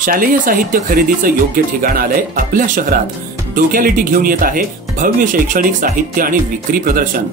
शालेय साहित्य खरेदीचं योग्य ठिकाण आलंय आपल्या शहरात। डोक्यालिटी घेऊन येत आहे भव्य शैक्षणिक साहित्य आणि विक्री प्रदर्शन।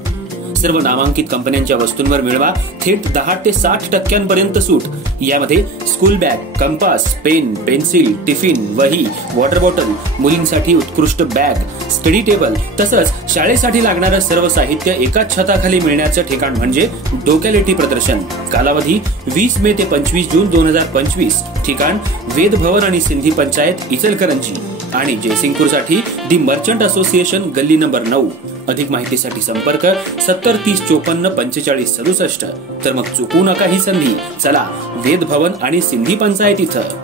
सर्व नामांकित कंपन्यांच्या वस्तूंवर मिळवा थेट 10 ते 60% सूट। यामध्ये school bag, compass, pen, pencil, tiffin, वही, वॉटर बॉटल, मुलींसाठी उत्कृष्ट बॅग, स्टडी टेबल तसंच शाळेसाठी लागणारं सर्व साहित्य एकाच छताखाली मिळण्याचं ठिकाण म्हणजे डोक्यालिटी प्रदर्शन। कालावधी 20 मे ते 25 जून 2025। ठिकाण वेद भवन आणि सिंधी पंचायत इचलकरंजी आणि जयसिंगपूरसाठी दी मर्चंट असोसिएशन गल्ली नंबर 9। अधिक माहितीसाठी संपर्क 70 30 54 45 67। तर मग चुकू नका ही संधी। चला वेद भवन आणि सिंधी पंचायत इथं।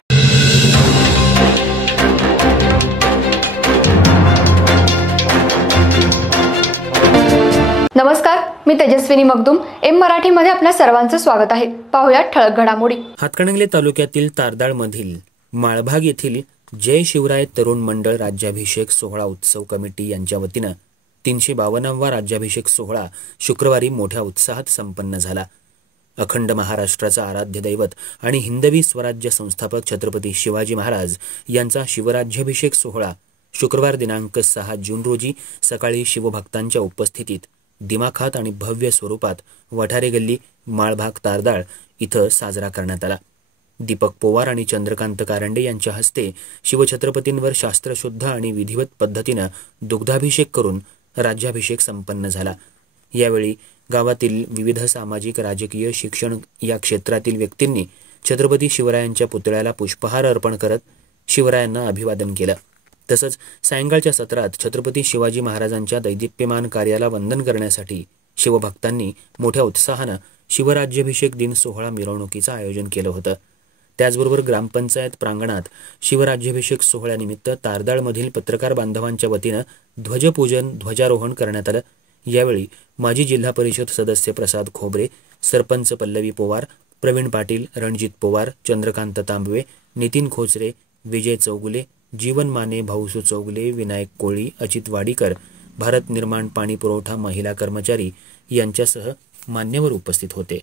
नमस्कार, मी तेजस्विनी मगदुम। एम मराठी मध्ये आपल्या सर्वांचं स्वागत आहे। पाहूया ठळक घडामोडी। हातकणंगले तालुक्यातील तारदाळ मधील माळभाग येथील जय शिवराय तरुण मंडळ राज्याभिषेक सोहळा उत्सव कमिटी यांच्या वतीनं 352वा राज्याभिषेक सोहळा शुक्रवारी मोठ्या उत्साहात संपन्न झाला। अखंड महाराष्ट्राचा आराध्य दैवत आणि हिंदवी स्वराज्य संस्थापक छत्रपती शिवाजी महाराज यांचा शिवराज्याभिषेक सोहळा शुक्रवार दिनांक 6 जून रोजी सकाळी शिवभक्तांच्या उपस्थितीत दिमाखात आणि भव्य स्वरूपात वठारे गल्ली माळभाग तारदाळ इथं साजरा करण्यात आला। दीपक पोवार आणि चंद्रकांत कारंडे यांच्या हस्ते शिवछत्रपतींवर शास्त्रशुद्ध आणि विधिवत पद्धतीनं दुग्धाभिषेक करून राज्याभिषेक संपन्न झाला। यावेळी गावातील विविध सामाजिक, राजकीय, शिक्षण या क्षेत्रातील व्यक्तींनी छत्रपती शिवरायांच्या पुतळ्याला पुष्पहार अर्पण करत शिवरायांना अभिवादन केलं। तसंच सायंकाळच्या सत्रात छत्रपती शिवाजी महाराजांच्या दैदिप्यमान कार्याला वंदन करण्यासाठी शिवभक्तांनी मोठ्या उत्साहानं शिवराज्याभिषेक दिन सोहळा मिरवणुकीचं आयोजन केलं होतं। त्याचबरोबर ग्रामपंचायत प्रांगणात शिवराज्याभिषेक सोहळ्यानिमित्त तारदाळमधील पत्रकार बांधवांच्या वतीनं ध्वजपूजन, ध्वजारोहण करण्यात आलं। यावेळी माजी जिल्हा परिषद सदस्य प्रसाद खोबरे, सरपंच पल्लवी पोवार, प्रवीण पाटील, रणजित पोवार, चंद्रकांत तांबवे, नितीन खोचरे, विजय चौगुले, जीवन माने, भाऊसू चौगुले, विनायक कोळी, अजित वाडीकर, भारत निर्माण पाणी पुरवठा महिला कर्मचारी यांच्यासह मान्यवर उपस्थित होते।